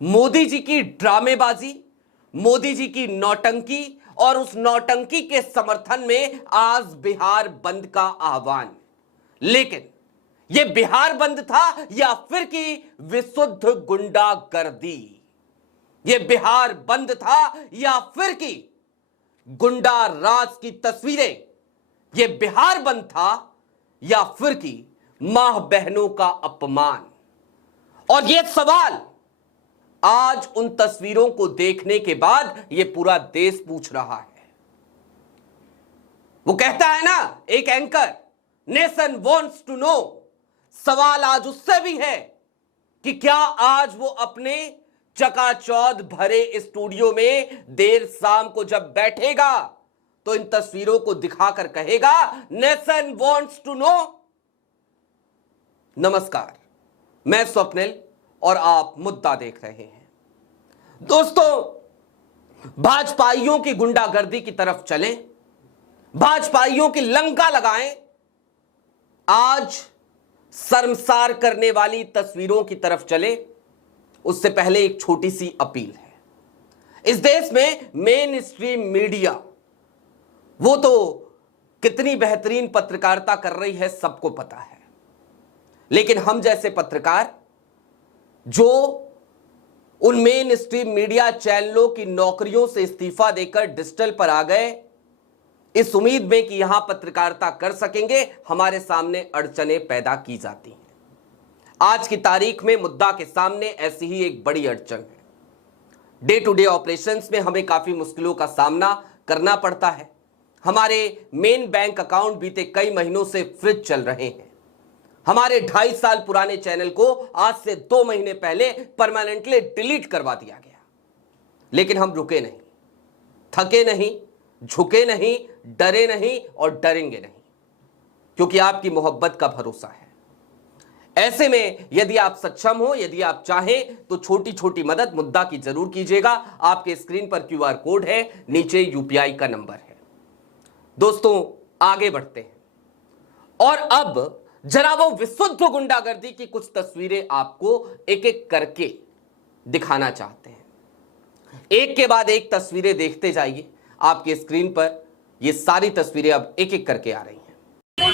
मोदी जी की ड्रामेबाजी, मोदी जी की नौटंकी और उस नौटंकी के समर्थन में आज बिहार बंद का आह्वान। लेकिन यह बिहार बंद था या फिर की विशुद्ध गुंडागर्दी? यह बिहार बंद था या फिर की गुंडा राज की तस्वीरें? यह बिहार बंद था या फिर की मां बहनों का अपमान? और यह सवाल आज उन तस्वीरों को देखने के बाद यह पूरा देश पूछ रहा है। वो कहता है ना एक anchor, nation wants to know. सवाल आज उससे भी है कि क्या आज वो अपने चकाचौंध भरे स्टूडियो में देर शाम को जब बैठेगा तो इन तस्वीरों को दिखाकर कहेगा नेशन वॉन्ट्स टू नो। नमस्कार, मैं स्वप्निल और आप मुद्दा देख रहे हैं। दोस्तों, भाजपाइयों की गुंडागर्दी की तरफ चलें, भाजपाइयों की लंका लगाएं। आज शर्मसार करने वाली तस्वीरों की तरफ चले उससे पहले एक छोटी सी अपील है। इस देश में मेन स्ट्रीम मीडिया वो तो कितनी बेहतरीन पत्रकारिता कर रही है सबको पता है, लेकिन हम जैसे पत्रकार जो उन मेन स्ट्रीम मीडिया चैनलों की नौकरियों से इस्तीफा देकर डिजिटल पर आ गए इस उम्मीद में कि यहां पत्रकारिता कर सकेंगे, हमारे सामने अड़चनें पैदा की जाती हैं। आज की तारीख में मुद्दा के सामने ऐसी ही एक बड़ी अड़चन है। डे टू डे ऑपरेशंस में हमें काफी मुश्किलों का सामना करना पड़ता है। हमारे मेन बैंक अकाउंट बीते कई महीनों से फ्रीज चल रहे हैं। हमारे 2.5 साल पुराने चैनल को आज से 2 महीने पहले परमानेंटली डिलीट करवा दिया गया। लेकिन हम रुके नहीं, थके नहीं, झुके नहीं, डरे नहीं और डरेंगे नहीं, क्योंकि आपकी मोहब्बत का भरोसा है। ऐसे में यदि आप सक्षम हो, यदि आप चाहें तो छोटी छोटी मदद मुद्दा की जरूर कीजिएगा। आपके स्क्रीन पर QR कोड है, नीचे UPI का नंबर है। दोस्तों, आगे बढ़ते हैं और अब जरा वो विशुद्ध गुंडागर्दी की कुछ तस्वीरें आपको एक एक करके दिखाना चाहते हैं। एक के बाद एक तस्वीरें देखते जाइए। आपके स्क्रीन पर ये सारी तस्वीरें अब एक एक करके आ रही हैं। लेकिन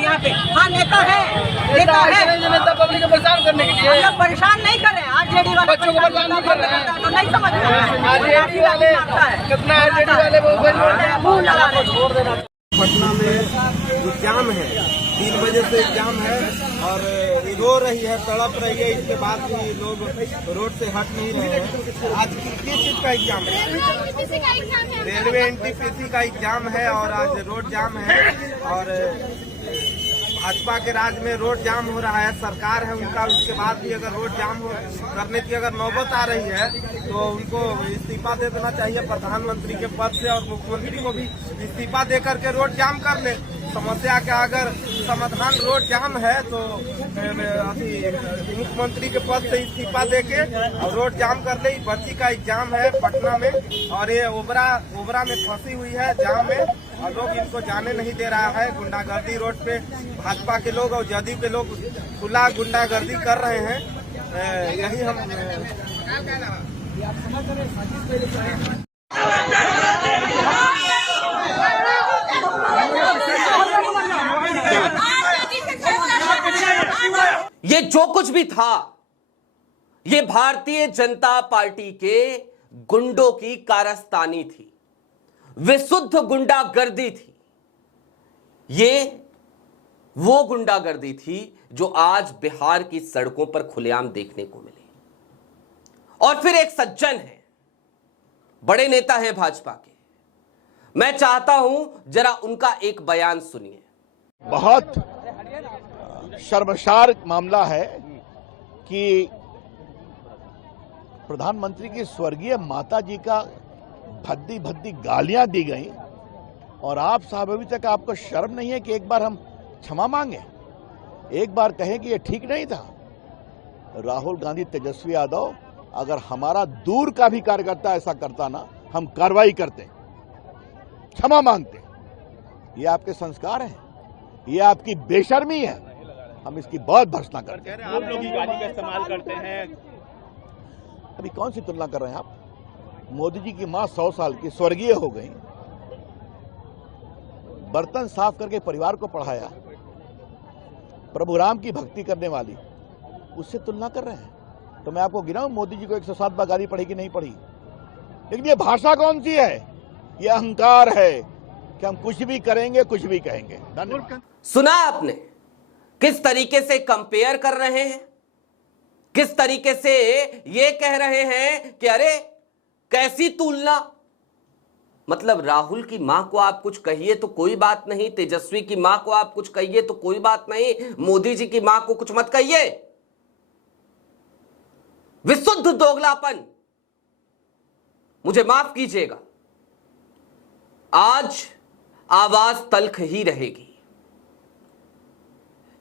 यहाँ पे हाँ नेता है जनता पब्लिक को परेशान करने के लिए। हम परेशान नहीं कर रहे हैं। आरजेडी वाले बच्चों को परेशान नहीं कर रहे हैं, तो नहीं समझ रहे हैं। आरजेडी वाले कितना आरजेडी वाले छोड़ देना। पटना में जो जाम है 3 बजे से जाम है और रो रही है, तड़प रही है। इसके बाद भी लोग रोड से हट नहीं रहे हैं। आज किस चीज का एग्जाम है? रेलवे NTPC का एग्जाम है और आज रोड जाम है। और भाजपा के राज में रोड जाम हो रहा है, सरकार है उनका। उसके बाद भी अगर रोड जाम करने की अगर नौबत आ रही है तो उनको इस्तीफा दे देना चाहिए प्रधानमंत्री के पद से, और मुख्यमंत्री को भी इस्तीफा दे करके रोड जाम कर ले। समस्या का अगर समाधान रोड जाम है तो मुख्यमंत्री के पद से इस्तीफा देके और रोड जाम कर ले। बच्ची का एग्जाम है पटना में और ये ओबरा में फंसी हुई है जाम में और लोग इनको जाने नहीं दे रहा है। गुंडागर्दी रोड पे भाजपा के लोग और जदयू के लोग खुला गुंडागर्दी कर रहे हैं। यही हम ये जो कुछ भी था ये भारतीय जनता पार्टी के गुंडों की कारस्तानी थी, विशुद्ध गुंडागर्दी थी। ये वो गुंडागर्दी थी जो आज बिहार की सड़कों पर खुलेआम देखने को मिली। और फिर एक सज्जन है, बड़े नेता हैं भाजपा के, मैं चाहता हूं जरा उनका एक बयान सुनिए। बहुत शर्मसार मामला है कि प्रधानमंत्री की स्वर्गीय माता जी का भद्दी भद्दी गालियां दी गई और आप साहब अभी तक आपको शर्म नहीं है कि एक बार हम क्षमा मांगे, एक बार कहें कि ये ठीक नहीं था। राहुल गांधी, तेजस्वी यादव, अगर हमारा दूर का भी कार्यकर्ता ऐसा करता ना, हम कार्रवाई करते, क्षमा मांगते। ये आपके संस्कार हैं, ये आपकी बेशर्मी है। हम इसकी बहुत भर्त्सना करते हैं। आप लोग ही गाली का इस्तेमाल करते हैं। अभी कौन सी तुलना कर रहे हैं आप? मोदी जी की मां 100 साल की स्वर्गीय हो गई, बर्तन साफ करके परिवार को पढ़ाया, प्रभु राम की भक्ति करने वाली, उससे तुलना कर रहे हैं। तो मैं आपको गिनाऊं मोदी जी को 107 बार गाली पड़ी कि नहीं पड़ी? लेकिन ये भाषा कौन सी है? ये अहंकार है कि हम कुछ भी करेंगे, कुछ भी कहेंगे। धन्यवाद। सुना आपने किस तरीके से कंपेयर कर रहे हैं, किस तरीके से ये कह रहे हैं कि अरे कैसी तुलना। मतलब राहुल की मां को आप कुछ कहिए तो कोई बात नहीं, तेजस्वी की मां को आप कुछ कहिए तो कोई बात नहीं, मोदी जी की मां को कुछ मत कहिए। विशुद्ध दोगलापन। मुझे माफ कीजिएगा, आज आवाज तल्ख ही रहेगी।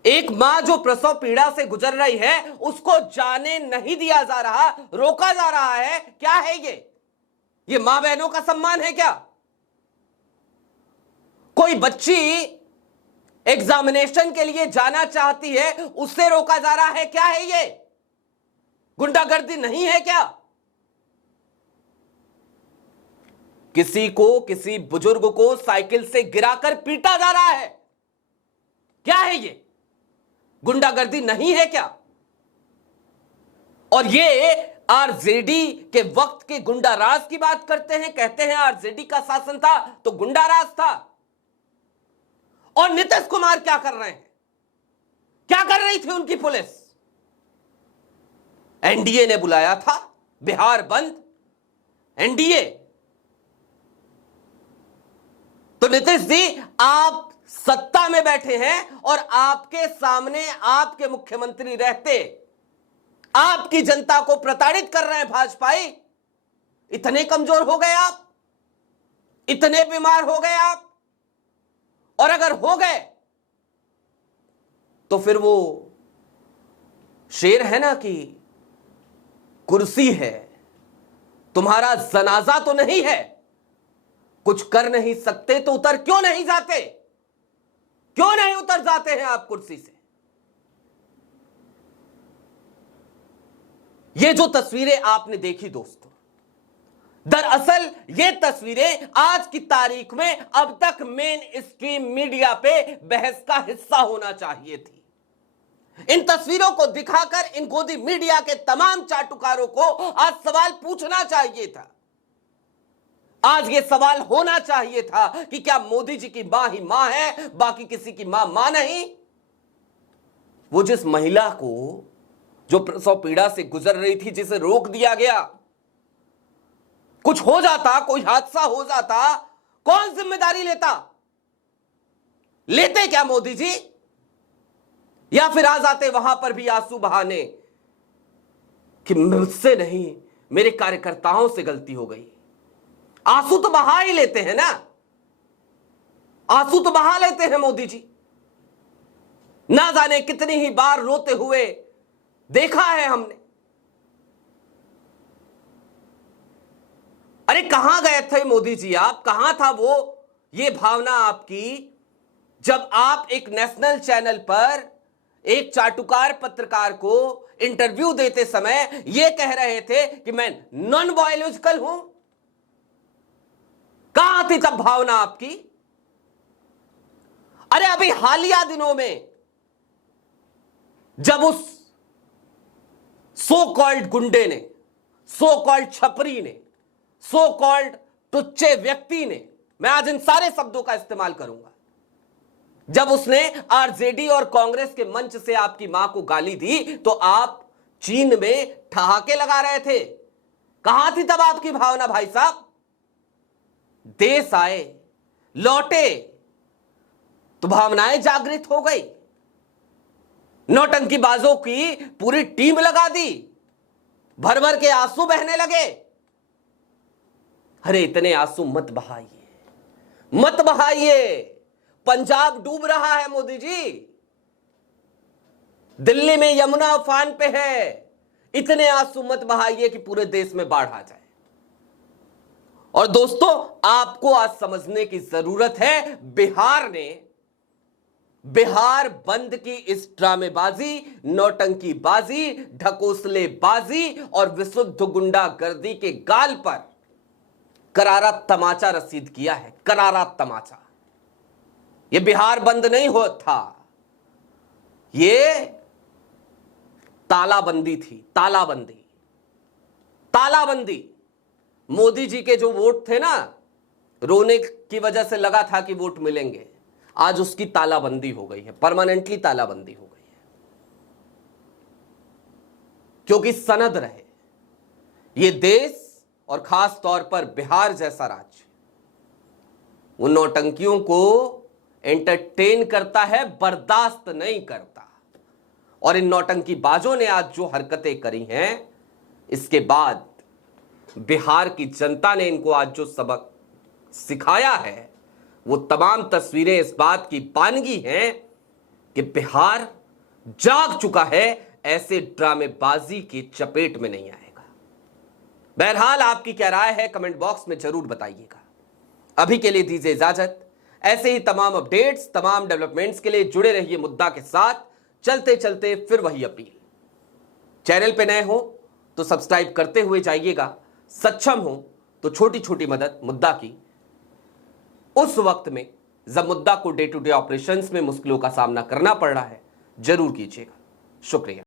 एक मां जो प्रसव पीड़ा से गुजर रही है उसको जाने नहीं दिया जा रहा, रोका जा रहा है। क्या है ये मां बहनों का सम्मान है क्या? कोई बच्ची एग्जामिनेशन के लिए जाना चाहती है, उससे रोका जा रहा है। क्या है ये? गुंडागर्दी नहीं है क्या? किसी को, किसी बुजुर्ग को साइकिल से गिराकर पीटा जा रहा है। क्या है ये? गुंडागर्दी नहीं है क्या? और ये आरजेडी के वक्त के गुंडाराज की बात करते हैं, कहते हैं आरजेडी का शासन था तो गुंडाराज था। और नीतीश कुमार क्या कर रहे हैं? क्या कर रही थी उनकी पुलिस? एनडीए ने बुलाया था, बिहार बंद, एनडीए। तो नीतीश जी आप सत्ता में बैठे हैं और आपके सामने आपके मुख्यमंत्री रहते आपकी जनता को प्रताड़ित कर रहे हैं भाजपाई। इतने कमजोर हो गए आप, इतने बीमार हो गए आप। और अगर हो गए तो फिर वो शेर है ना कि कुर्सी है, तुम्हारा जनाजा तो नहीं है, कुछ कर नहीं सकते तो उतर क्यों नहीं जाते? क्यों नहीं उतर जाते हैं आप कुर्सी से? ये जो तस्वीरें आपने देखी दोस्तों, दरअसल ये तस्वीरें आज की तारीख में अब तक मेन स्ट्रीम मीडिया पे बहस का हिस्सा होना चाहिए थी। इन तस्वीरों को दिखाकर इन गोदी मीडिया के तमाम चाटुकारों को आज सवाल पूछना चाहिए था। आज ये सवाल होना चाहिए था कि क्या मोदी जी की मां ही मां है, बाकी किसी की मां नहीं? वो जिस महिला को जो प्रसव पीड़ा से गुजर रही थी, जिसे रोक दिया गया, कुछ हो जाता, कोई हादसा हो जाता, कौन जिम्मेदारी लेता? लेते क्या मोदी जी? या फिर आ जाते वहां पर भी आंसू बहाने कि मुझसे नहीं, मेरे कार्यकर्ताओं से गलती हो गई। आंसू तो बहा ही लेते हैं ना, आंसू तो बहा लेते हैं मोदी जी। ना जाने कितनी ही बार रोते हुए देखा है हमने। अरे कहां गए थे मोदी जी आप? कहां था वो ये भावना आपकी जब आप एक नेशनल चैनल पर एक चाटुकार पत्रकार को इंटरव्यू देते समय यह कह रहे थे कि मैं नॉन बायोलॉजिकल हूं? कहां थी तब भावना आपकी? अरे अभी हालिया दिनों में जब उस सो कॉल्ड गुंडे ने, सो कॉल्ड छपरी ने, सो कॉल्ड टुच्चे व्यक्ति ने, मैं आज इन सारे शब्दों का इस्तेमाल करूंगा, जब उसने आरजेडी और कांग्रेस के मंच से आपकी मां को गाली दी तो आप चीन में ठहाके लगा रहे थे। कहां थी तब आपकी भावना भाई साहब? देश आए, लौटे तो भावनाएं जागृत हो गई। नौटंकीबाजों की पूरी टीम लगा दी, भर भर के आंसू बहने लगे। अरे इतने आंसू मत बहाइए, मत बहाइए। पंजाब डूब रहा है मोदी जी, दिल्ली में यमुना उफान पे है। इतने आंसू मत बहाइए कि पूरे देश में बाढ़ आ जाए। और दोस्तों आपको आज समझने की जरूरत है, बिहार ने बिहार बंद की इस ड्रामेबाजी, नौटंकीबाजी, ढकोसलेबाजी और विशुद्ध गुंडागर्दी के गाल पर करारा तमाचा रसीद किया है। करारा तमाचा। यह बिहार बंद नहीं हो था, यह तालाबंदी थी। तालाबंदी, तालाबंदी। मोदी जी के जो वोट थे ना, रोने की वजह से लगा था कि वोट मिलेंगे, आज उसकी तालाबंदी हो गई है, परमानेंटली तालाबंदी हो गई है। क्योंकि सनद रहे ये देश और खास तौर पर बिहार जैसा राज्य उन नौटंकियों को एंटरटेन करता है, बर्दाश्त नहीं करता। और इन नौटंकी बाजों ने आज जो हरकतें करी हैं, इसके बाद बिहार की जनता ने इनको आज जो सबक सिखाया है, वो तमाम तस्वीरें इस बात की बानगी हैं कि बिहार जाग चुका है, ऐसे ड्रामेबाजी की चपेट में नहीं आएगा। बहरहाल आपकी क्या राय है, कमेंट बॉक्स में जरूर बताइएगा। अभी के लिए दीजिए इजाजत। ऐसे ही तमाम अपडेट्स, तमाम डेवलपमेंट्स के लिए जुड़े रहिए मुद्दा के साथ। चलते चलते फिर वही अपील, चैनल पे नए हो तो सब्सक्राइब करते हुए जाइएगा, सक्षम हो तो छोटी छोटी मदद मुद्दा की उस वक्त में जब मुद्दा को डे टू डे ऑपरेशंस में मुश्किलों का सामना करना पड़ रहा है, जरूर कीजिएगा। शुक्रिया।